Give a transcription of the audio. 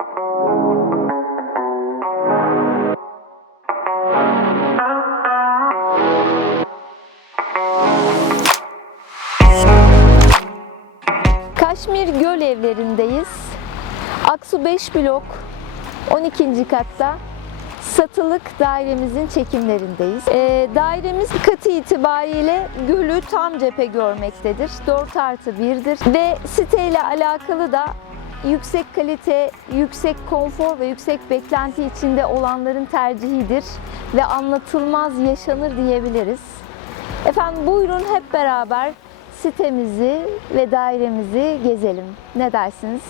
Kaşmir Göl evlerindeyiz. Aksu 5 blok 12. katta satılık dairemizin çekimlerindeyiz. E, dairemiz katı itibariyle gölü tam cephe görmektedir. 4 artı 1'dir ve siteyle alakalı da yüksek kalite, yüksek konfor ve yüksek beklenti içinde olanların tercihidir ve anlatılmaz yaşanır diyebiliriz. Efendim buyurun hep beraber sitemizi ve dairemizi gezelim. Ne dersiniz?